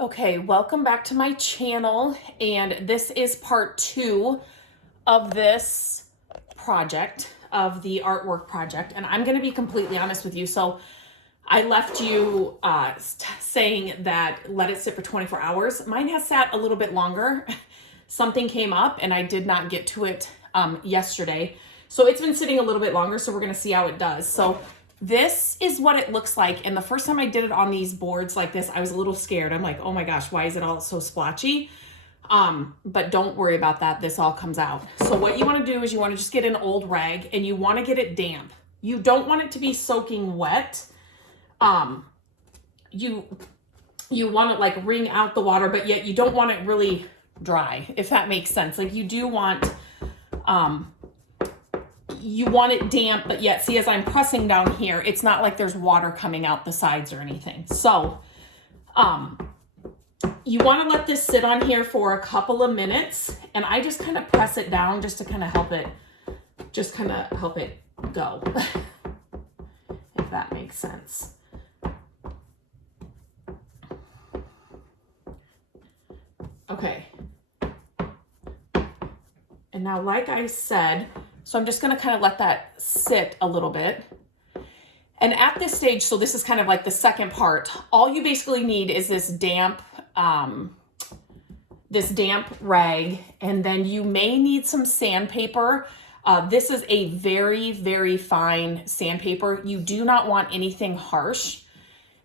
Okay, welcome back to my channel, and this is part 2 of this project, of the artwork project, and I'm going to be completely honest with you. So I left you saying that let it sit for 24 hours. Mine has sat a little bit longer. Something came up and I did not get to it yesterday. So it's been sitting a little bit longer, so we're going to see how it does. So this is what it looks like. And the first time I did it on these boards like this, I was a little scared. I'm like, oh my gosh, why is it all so splotchy? But don't worry about that. This all comes out. So what you want to do is you want to just get an old rag and you want to get it damp. You don't want it to be soaking wet. You want to like wring out the water, but yet you don't want it really dry, if that makes sense. Like you do want, you want it damp, but yet see, as I'm pressing down here, it's not like there's water coming out the sides or anything. So, you want to let this sit on here for a couple of minutes, and I just kind of press it down just to kind of help it, go, if that makes sense. Okay. And now, like I said, so I'm just going to kind of let that sit a little bit. And at this stage, so this is kind of like the second part, all you basically need is this damp rag, and then you may need some sandpaper. This is a very, very fine sandpaper. You do not want anything harsh.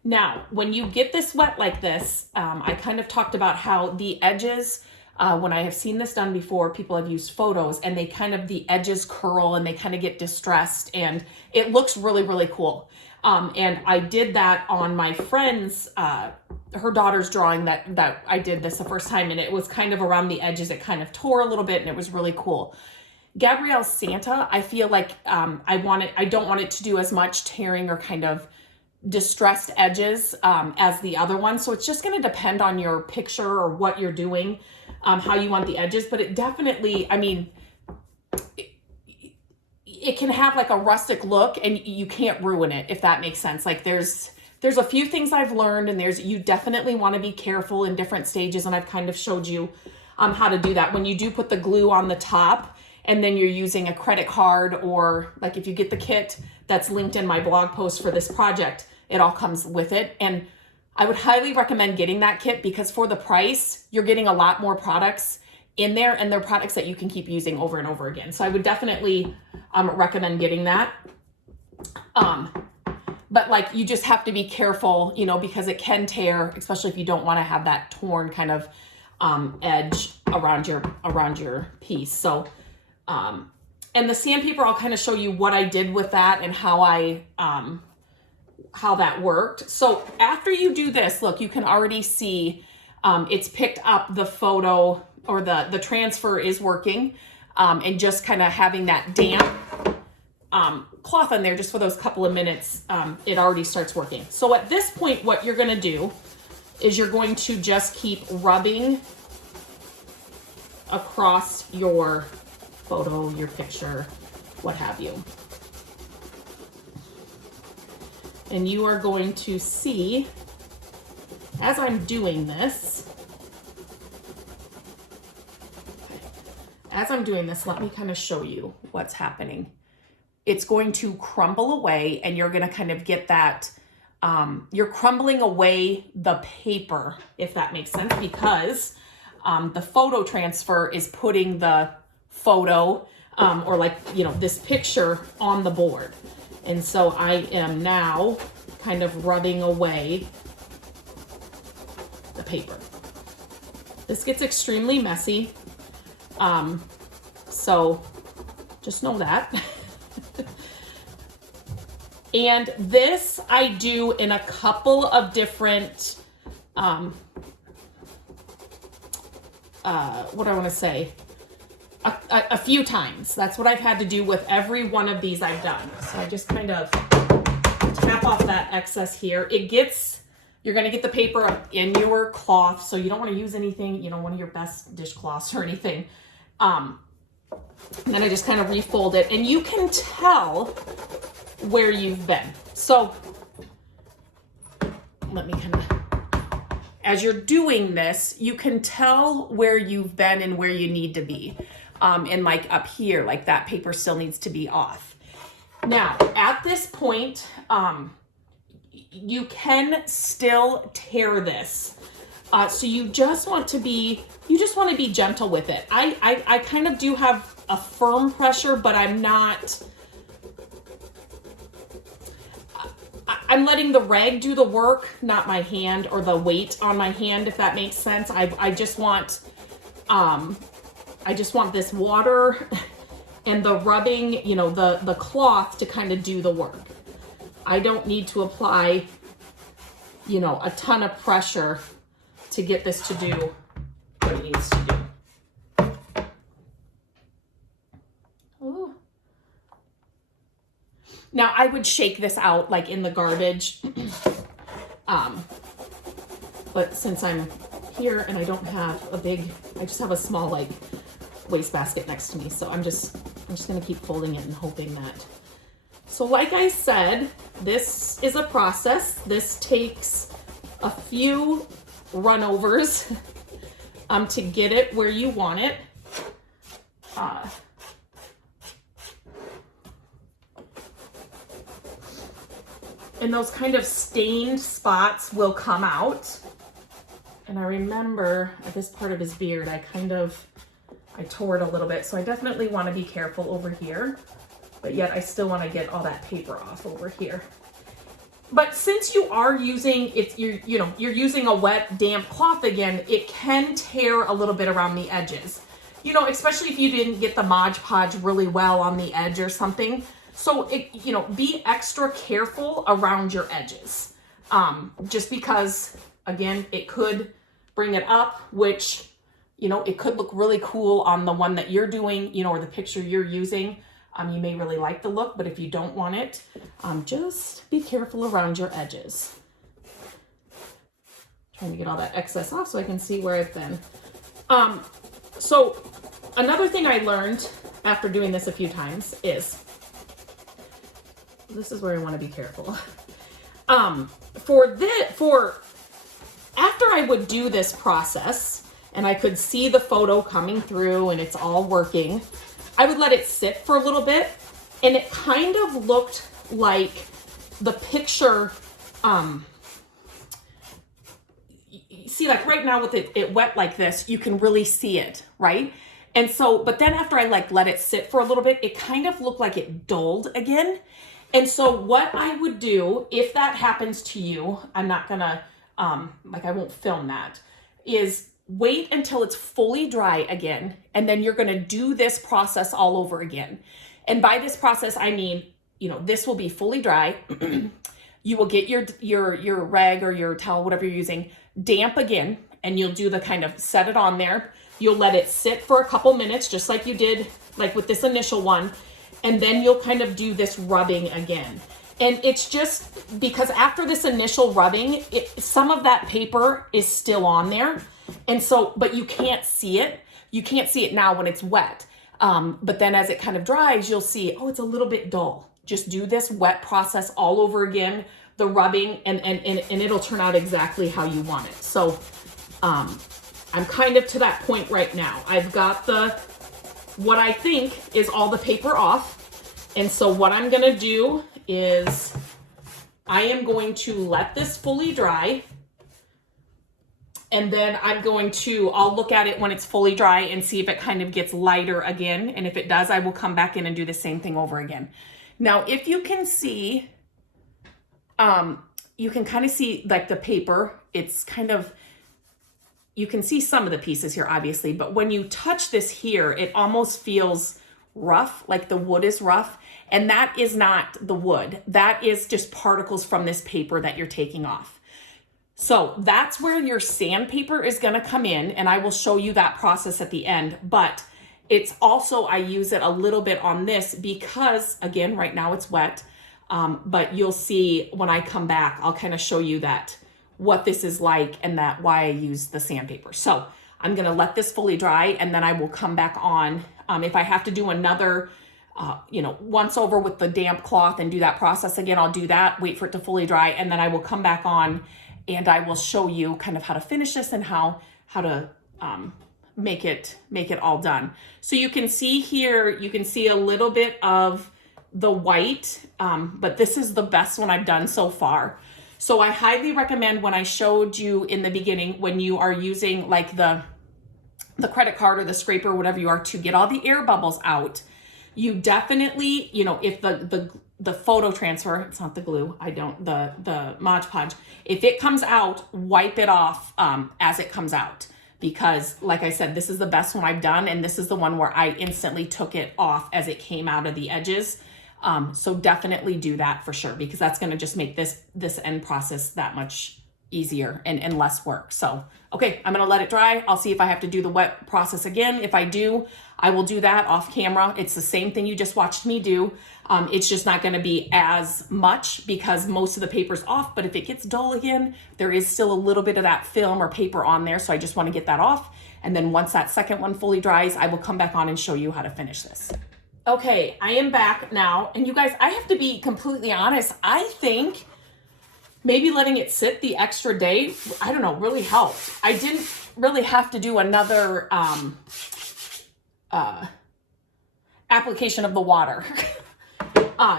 Now, when you get this wet like this, I kind of talked about how the edges, when I have seen this done before, people have used photos and the edges curl and they kind of get distressed and it looks really, really cool. And I did that on my friend's, her daughter's drawing that I did this the first time, and it was kind of around the edges. It kind of tore a little bit and it was really cool. Gabrielle's Santa, I feel like I don't want it to do as much tearing or kind of distressed edges as the other one. So it's just going to depend on your picture or what you're doing, how you want the edges. But it definitely, I mean, it can have like a rustic look and you can't ruin it, if that makes sense. Like there's a few things I've learned, and you definitely want to be careful in different stages. And I've kind of showed you how to do that. When you do put the glue on the top and then you're using a credit card, or like if you get the kit that's linked in my blog post for this project, it all comes with it. And I would highly recommend getting that kit because for the price, you're getting a lot more products in there, and they're products that you can keep using over and over again. So I would definitely recommend getting that. But like, you just have to be careful, because it can tear, especially if you don't want to have that torn kind of edge around your piece. So, and the sandpaper, I'll kind of show you what I did with that and how that worked. So after you do this, look, you can already see it's picked up the photo, or the transfer is working, and just kind of having that damp cloth on there just for those couple of minutes, it already starts working. So at this point, what you're going to do is you're going to just keep rubbing across your photo, your picture, what have you. And you are going to see, as I'm doing this, let me kind of show you what's happening. It's going to crumble away, and you're going to kind of get that, you're crumbling away the paper, if that makes sense, because the photo transfer is putting the photo, or like, this picture on the board. And so I am now kind of rubbing away the paper. This gets extremely messy. So just know that. And this I do in a couple of different, what do I want to say? A few times. That's what I've had to do with every one of these I've done. So I just kind of tap off that excess here. You're going to get the paper in your cloth, so you don't want to use anything, one of your best dishcloths or anything. And then I just kind of refold it, and you can tell where you've been. So let me kind of as you're doing this, you can tell where you've been and where you need to be. And like up here, like that paper still needs to be off. Now, at this point, you can still tear this. So you just want to be gentle with it. I kind of do have a firm pressure, but I'm letting the rag do the work, not my hand or the weight on my hand, if that makes sense. I just want this water and the rubbing, you know, the cloth to kind of do the work. I don't need to apply, you know, a ton of pressure to get this to do what it needs to do. Ooh. Now I would shake this out like in the garbage. But since I'm here and I don't have I just have a small like wastebasket next to me. So I'm just gonna keep folding it and hoping that. So like I said, this is a process. This takes a few runovers to get it where you want it. And those kind of stained spots will come out. And I remember at this part of his beard, I tore it a little bit. So I definitely want to be careful over here, but yet I still want to get all that paper off over here. But since you are using you're using a wet, damp cloth again, it can tear a little bit around the edges. You know, especially if you didn't get the Mod Podge really well on the edge or something. So be extra careful around your edges. Just because, again, it could bring it up, which, you know, it could look really cool on the one that you're doing, you know, or the picture you're using. You may really like the look, but if you don't want it, just be careful around your edges. Trying to get all that excess off so I can see where I've been. So another thing I learned after doing this a few times is, this is where I want to be careful. After I would do this process and I could see the photo coming through and it's all working, I would let it sit for a little bit, and it kind of looked like the picture, see, like right now with it wet like this, you can really see it, right? And so, but then after I like let it sit for a little bit, it kind of looked like it dulled again. And so what I would do, if that happens to you, I'm not gonna, I won't film that, is wait until it's fully dry again, and then you're gonna do this process all over again. And by this process, I mean, you know, this will be fully dry. You will get your rag or your towel, whatever you're using, damp again, and you'll do the kind of set it on there. You'll let it sit for a couple minutes, just like you did like with this initial one. And then you'll kind of do this rubbing again. And it's just because after this initial rubbing, some of that paper is still on there. And so, but you can't see it. You can't see it now when it's wet. But then as it kind of dries, you'll see, oh, it's a little bit dull. Just do this wet process all over again, the rubbing, and it'll turn out exactly how you want it. So I'm kind of to that point right now. I've got what I think is all the paper off. And so what I'm gonna do is I am going to let this fully dry. And then I'll look at it when it's fully dry and see if it kind of gets lighter again. And if it does, I will come back in and do the same thing over again. Now, if you can see, you can kind of see like the paper, it's kind of, you can see some of the pieces here, obviously, but when you touch this here, it almost feels rough, like the wood is rough. And that is not the wood. That is just particles from this paper that you're taking off. So that's where your sandpaper is gonna come in, and I will show you that process at the end. But it's also, I use it a little bit on this because, again, right now it's wet. But you'll see when I come back, I'll kind of show you what this is like and why I use the sandpaper. So I'm gonna let this fully dry, and then I will come back on. If I have to do another, once over with the damp cloth and do that process again, I'll do that, wait for it to fully dry, and then I will come back on and I will show you kind of how to finish this and how to make it all done. So you can see here, you can see a little bit of the white, but this is the best one I've done so far. So I highly recommend, when I showed you in the beginning, when you are using like the credit card or the scraper or whatever you are to get all the air bubbles out, you definitely, you know, if the photo transfer, it's not the glue, the Mod Podge, if it comes out, wipe it off as it comes out. Because like I said, this is the best one I've done, and this is the one where I instantly took it off as it came out of the edges. So definitely do that for sure, because that's going to just make this end process that much easier and less work. So, okay, I'm going to let it dry. I'll see if I have to do the wet process again. If I do, I will do that off camera. It's the same thing you just watched me do. It's just not going to be as much because most of the paper's off, but if it gets dull again, there is still a little bit of that film or paper on there. So I just want to get that off. And then once that second one fully dries, I will come back on and show you how to finish this. Okay, I am back now. And you guys, I have to be completely honest. I think maybe letting it sit the extra day, I don't know, really helped. I didn't really have to do another application of the water.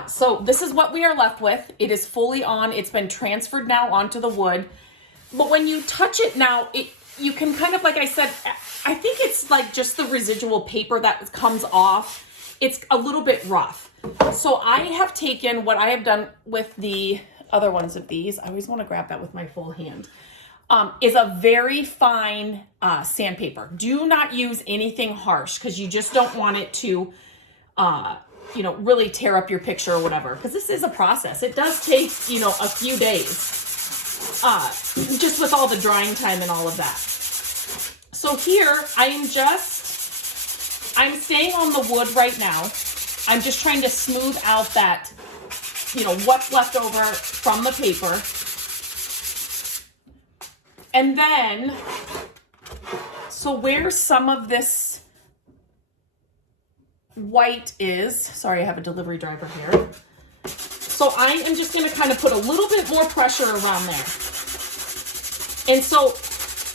So this is what we are left with. It is fully on. It's been transferred now onto the wood. But when you touch it now, you can kind of, like I said, I think it's like just the residual paper that comes off. It's a little bit rough. So I have taken what I have done with the other ones of these. I always want to grab that with my full hand. Is a very fine sandpaper. Do not use anything harsh because you just don't want it to, you know, really tear up your picture or whatever. Because this is a process. It does take, you know, a few days, just with all the drying time and all of that. So here I'm staying on the wood right now. I'm just trying to smooth out that, you know, what's left over from the paper. And then, so where some of this white is, sorry, I have a delivery driver here. So I am just going to kind of put a little bit more pressure around there. And so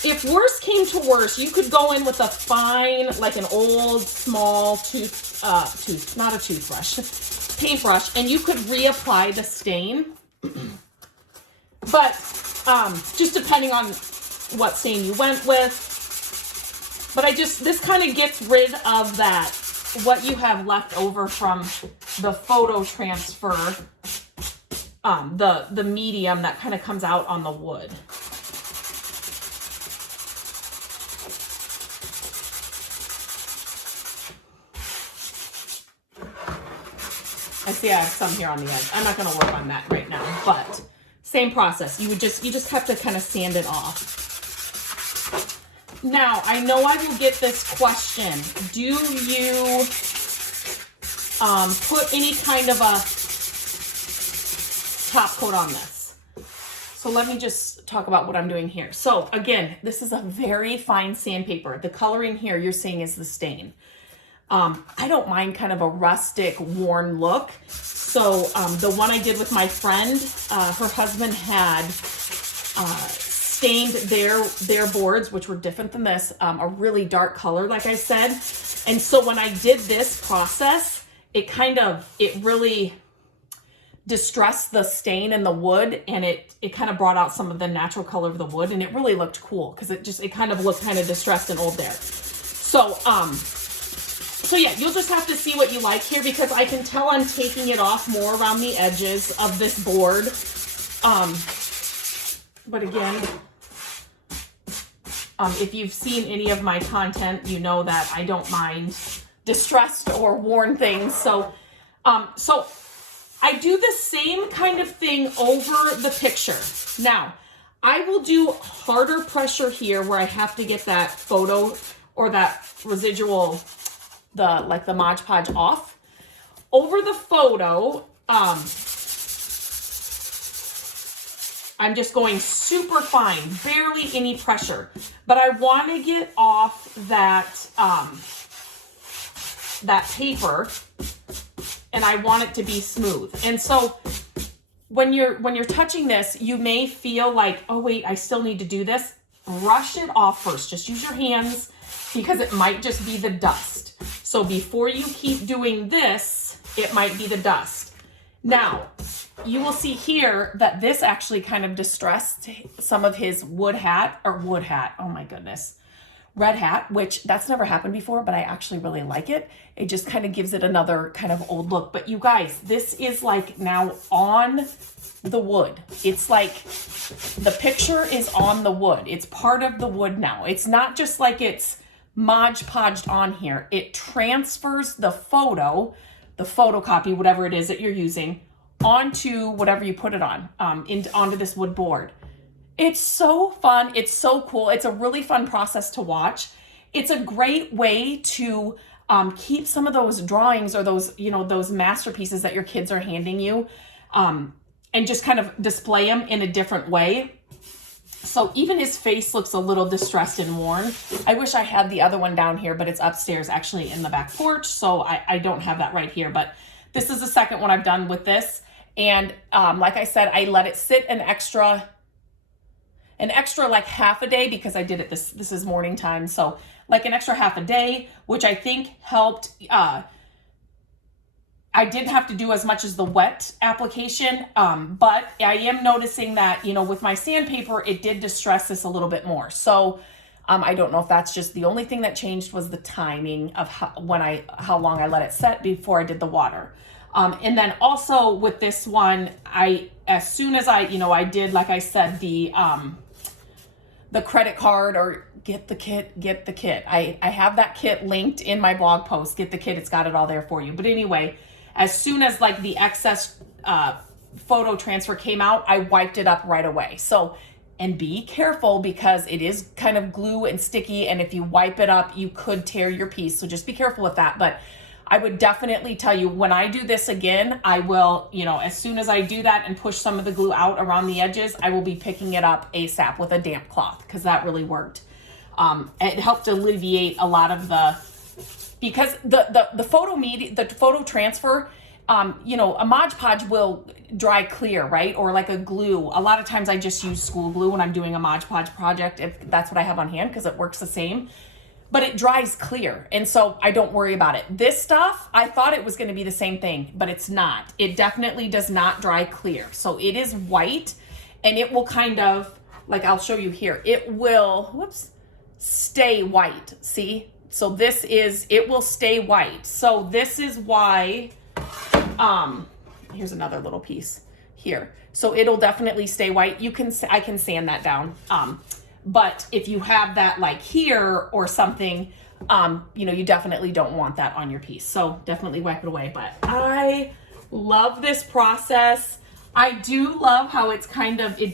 if worse came to worse, you could go in with a fine, like an old, small not a toothbrush, paintbrush, and you could reapply the stain. But just depending on what stain you went with. But this kind of gets rid of that, what you have left over from the photo transfer, the medium that kind of comes out on the wood. I see I have some here on the edge. I'm not going to work on that right now, but same process. You just have to kind of sand it off. Now, I know I will get this question. Do you put any kind of a top coat on this? So let me just talk about what I'm doing here. So again, this is a very fine sandpaper. The coloring here you're seeing is the stain. I don't mind kind of a rustic, worn look. So the one I did with my friend, her husband had stained their boards, which were different than this, a really dark color, like I said. And so when I did this process, it really distressed the stain in the wood, and it kind of brought out some of the natural color of the wood, and it really looked cool because it kind of looked kind of distressed and old there. So yeah, you'll just have to see what you like here, because I can tell I'm taking it off more around the edges of this board. But again, if you've seen any of my content, you know that I don't mind distressed or worn things. So I do the same kind of thing over the picture. Now, I will do harder pressure here where I have to get that photo or that residual, like the Mod Podge off. Over the photo, I'm just going super fine, barely any pressure. But I want to get off that, that paper, and I want it to be smooth. And so when you're touching this, you may feel like, oh wait, I still need to do this. Brush it off first. Just use your hands because it might just be the dust. So before you keep doing this, it might be the dust. Now, you will see here that this actually kind of distressed some of his red hat, oh my goodness, red hat, which that's never happened before, but I actually really like it. It just kind of gives it another kind of old look. But you guys, this is like now on the wood. It's like the picture is on the wood. It's part of the wood now. It's not just like it's Mod Podged on here. It transfers the photo, the photocopy, whatever it is that you're using, onto whatever you put it on, onto this wood board. It's so fun. It's so cool. It's a really fun process to watch. It's a great way to keep some of those drawings or those, those masterpieces that your kids are handing you, and just kind of display them in a different way. So even his face looks a little distressed and worn. I wish I had the other one down here, but it's upstairs actually in the back porch. So I don't have that right here, but this is the second one I've done with this. And like I said, I let it sit an extra like half a day because I did it, this is morning time. So like an extra half a day, which I think helped. I didn't have to do as much as the wet application, but I am noticing that, with my sandpaper, it did distress this a little bit more. So I don't know if that's just the only thing that changed was the timing of how long I let it set before I did the water. And then also with this one, as soon as I did, like I said, the credit card or get the kit. I have that kit linked in my blog post, get the kit. It's got it all there for you. But anyway, as soon as like the excess photo transfer came out, I wiped it up right away. So, and be careful because it is kind of glue and sticky. And if you wipe it up, you could tear your piece. So just be careful with that. But I would definitely tell you when I do this again, I will, as soon as I do that and push some of the glue out around the edges, I will be picking it up ASAP with a damp cloth because that really worked. It helped alleviate a lot of because the photo transfer, a Mod Podge will dry clear, right? Or like a glue. A lot of times I just use school glue when I'm doing a Mod Podge project, if that's what I have on hand, because it works the same. But it dries clear, and so I don't worry about it. This stuff, I thought it was going to be the same thing, but it's not. It definitely does not dry clear. So it is white, and it will kind of, like I'll show you here, it will, stay white, see? So it will stay white. So this is why, here's another little piece here. So it'll definitely stay white. I can sand that down. But if you have that like here or something, you definitely don't want that on your piece. So definitely wipe it away. But I love this process. I do love how it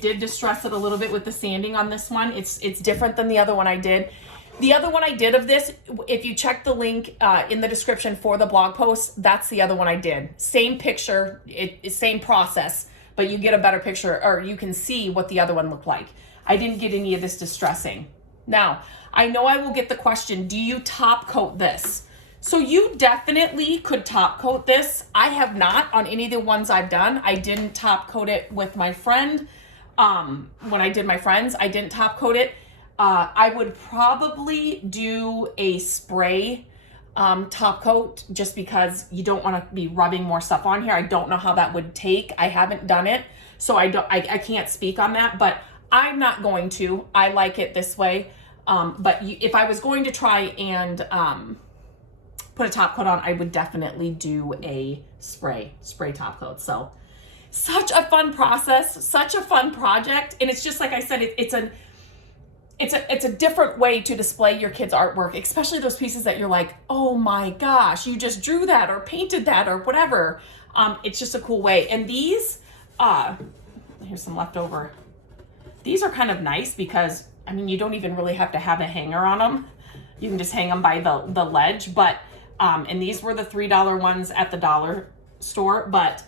did distress it a little bit with the sanding on this one. It's different than the other one I did. The other one I did of this, if you check the link in the description for the blog post, that's the other one I did. Same picture, same process, but you get a better picture, or you can see what the other one looked like. I didn't get any of this distressing. Now, I know I will get the question, do you top coat this? So you definitely could top coat this. I have not on any of the ones I've done. I didn't top coat it with my friend. When I did my friends, I didn't top coat it. I would probably do a spray top coat just because you don't want to be rubbing more stuff on here. I don't know how that would take. I haven't done it, so I can't speak on that, but I'm not going to. I like it this way. But if I was going to try and put a top coat on, I would definitely do a spray top coat. So such a fun process, such a fun project. And it's just like I said, it's a different way to display your kids' artwork, especially those pieces that you're like, oh my gosh, you just drew that or painted that or whatever. It's just a cool way. And these, here's some leftover. These are kind of nice because, you don't even really have to have a hanger on them. You can just hang them by the ledge. But, and these were the $3 ones at the dollar store. But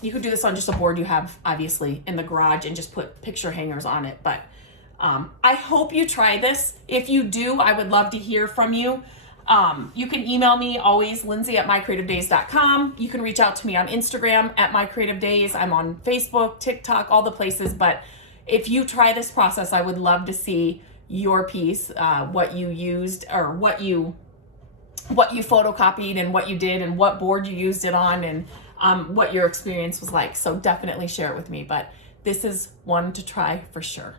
you could do this on just a board you have, obviously, in the garage and just put picture hangers on it. But I hope you try this. If you do, I would love to hear from you. You can email me always, lindsay@mycreativedays.com. You can reach out to me on Instagram @mycreativedays. I'm on Facebook, TikTok, all the places. But if you try this process, I would love to see your piece, what you used or what you photocopied and what you did and what board you used it on, and what your experience was like. So definitely share it with me. But this is one to try for sure.